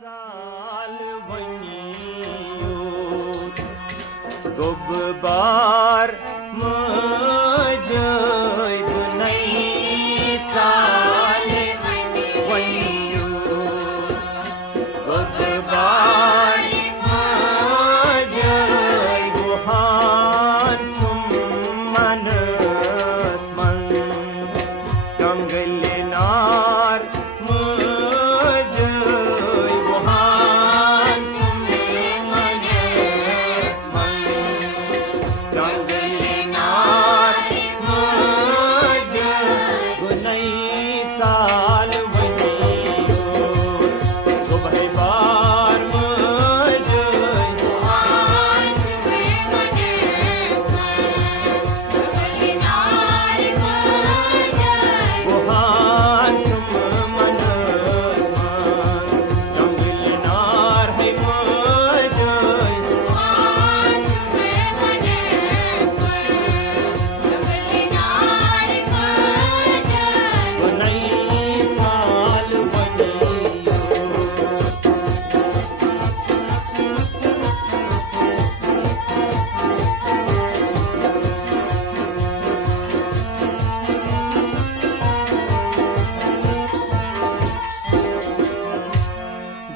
साल वनियो गोबबार मजय बुनई साल वनियो गोबबार मजय गुहान तुम मनस मन जंगलनार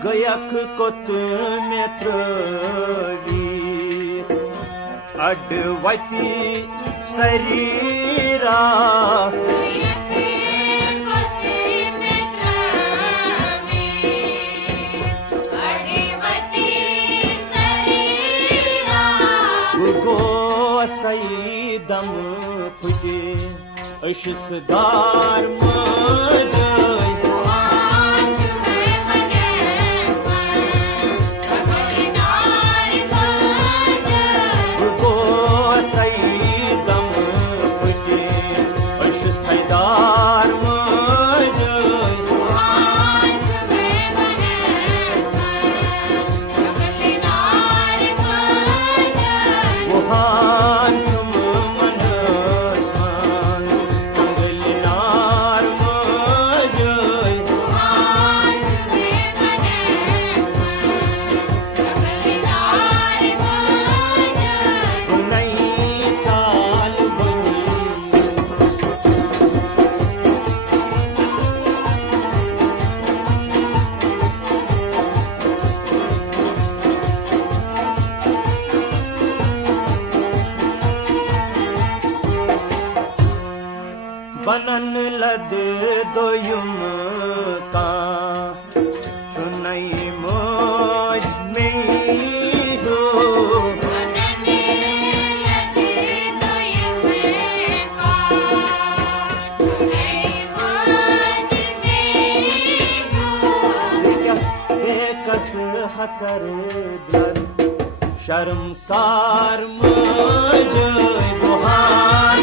गयक कोत मेत्रवी अडवती सरीरा गो सईदम फुटे अशसदार बनन लद दोयुम का चुनई मोज में हो बनन लद दोयुम का चुनई मोज में हो एकस हसर दर शर्मसार मोज गुहान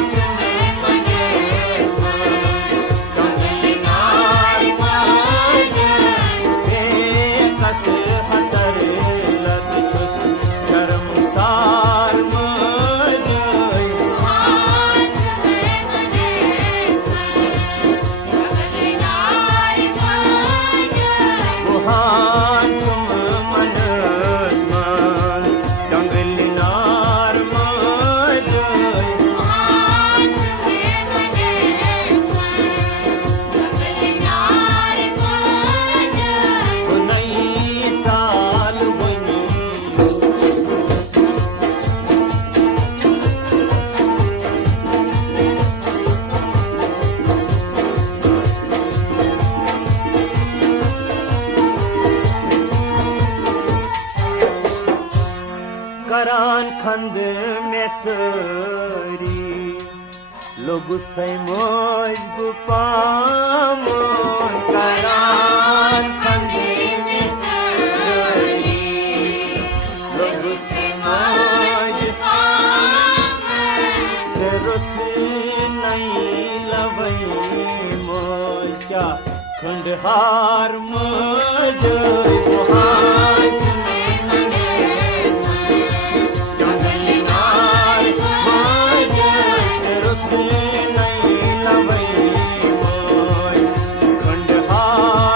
करान खंद में सरी लोग से मौज गुपामोन करान खंद में सरी लोग से मौज गुपामोन से रुस नहीं लवई मौज क्या खंडहार मौज गुहान खंडहार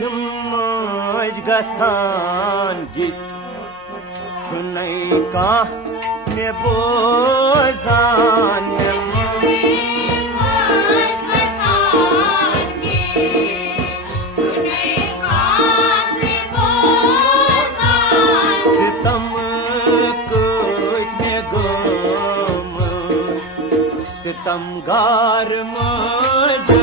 मज गसान गित छुनै का मे बोजान सितम कुछ मे गोम सितमगार मज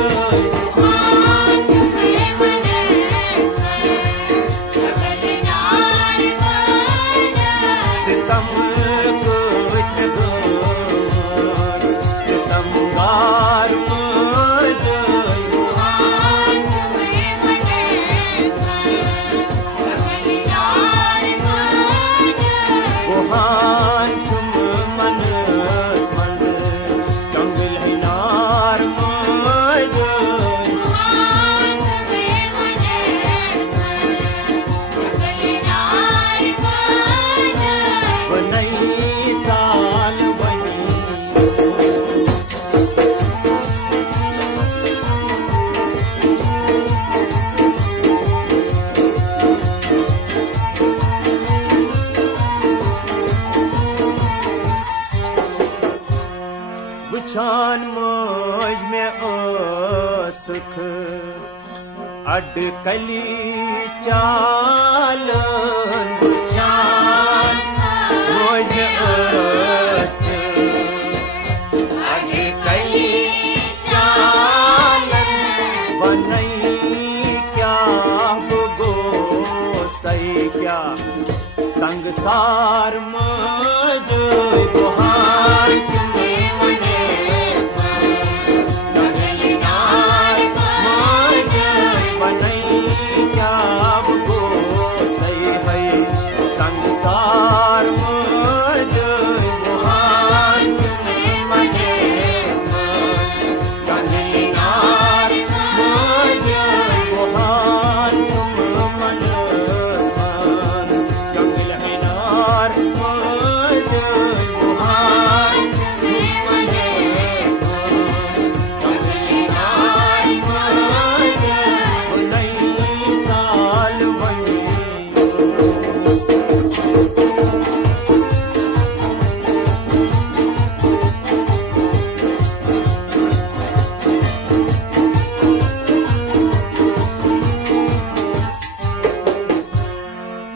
वुछान मज में सुख अडकली चालन वुछान मज में अडकली चालन बनई क्या गो सही क्या संगसार मज गुहार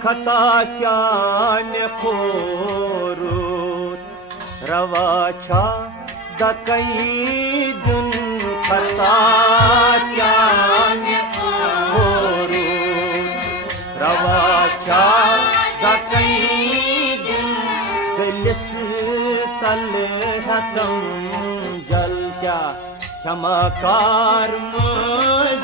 खता क्या ने खोरूत रवा छा दकई दुन खता क्या ने खोरूत रवा छा दकई दुन दिलिस तल हतम जल क्या क्षमाकार मुझ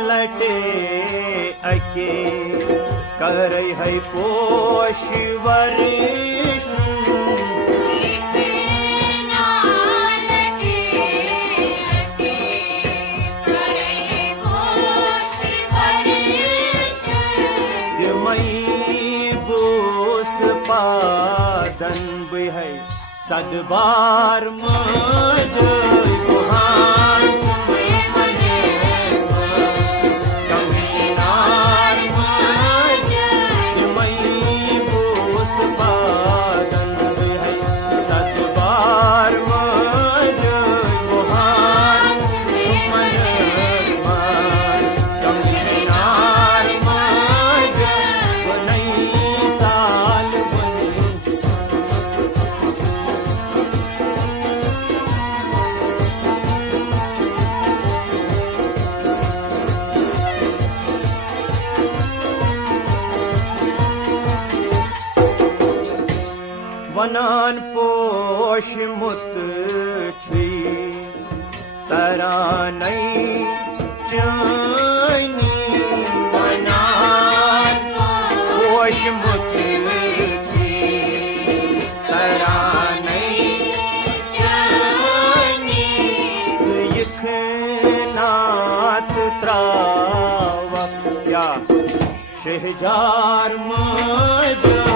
लटे अके कर है पोष वरिष्ठ मई बोस पादन भी है सदबार मज गुहार वनान पोश मुत छुई तरानई चानी वनान पोश मुत छुई तरानई चानी सुयखनात त्राव क्या शहजार मजा